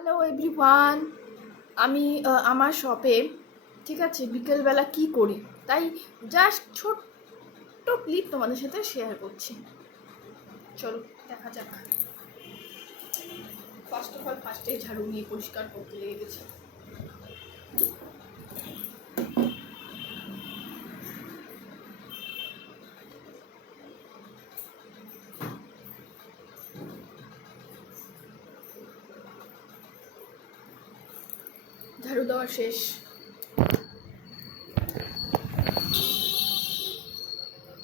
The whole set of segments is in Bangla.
Hello everyone. আমি আমার শপে ঠিক আছে বিকেলবেলা কি করি তাই জাস্ট ছোট্ট ক্লিপ তোমাদের সাথে শেয়ার করছি। চলো দেখা যাক। ফার্স্টে ঝাড়ু নিয়ে পরিষ্কার করতে লেগে গেছে। ঝাড়ু দেওয়া শেষ।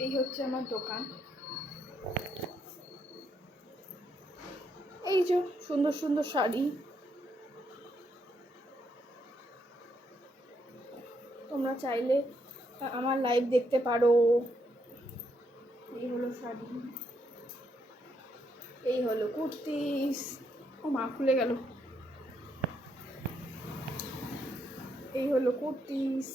এই হচ্ছে আমার দোকান। এই যে সুন্দর সুন্দর শাড়ি, তোমরা চাইলে আমার লাইভ দেখতে পারো। এই হলো শাড়ি, এই হলো কুর্তিস। ও মা খুলে গেল। এই হলো কুর্তিস।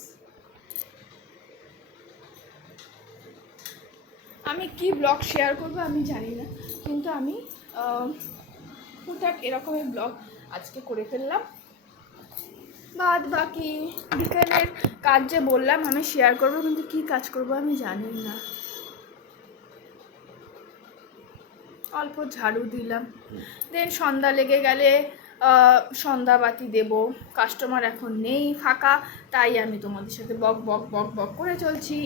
আমি কি ব্লগ শেয়ার করব আমি জানি না, কিন্তু আমি হুটহাট এরকমের ব্লগ আজকে করে ফেললাম। বাদ বাকি বিকেলের কাজ যে বললাম আমি শেয়ার করব, কিন্তু কি কাজ করব আমি জানি না। অল্প ঝাড়ু দিলাম, দেন সন্ধ্যা লেগে গেলে সন্ধ্যাবাতি দেব। কাস্টমার এখন নেই, ফাঁকা, তাই আমি তোমাদের সাথে বক বক বক বক করে চলছি।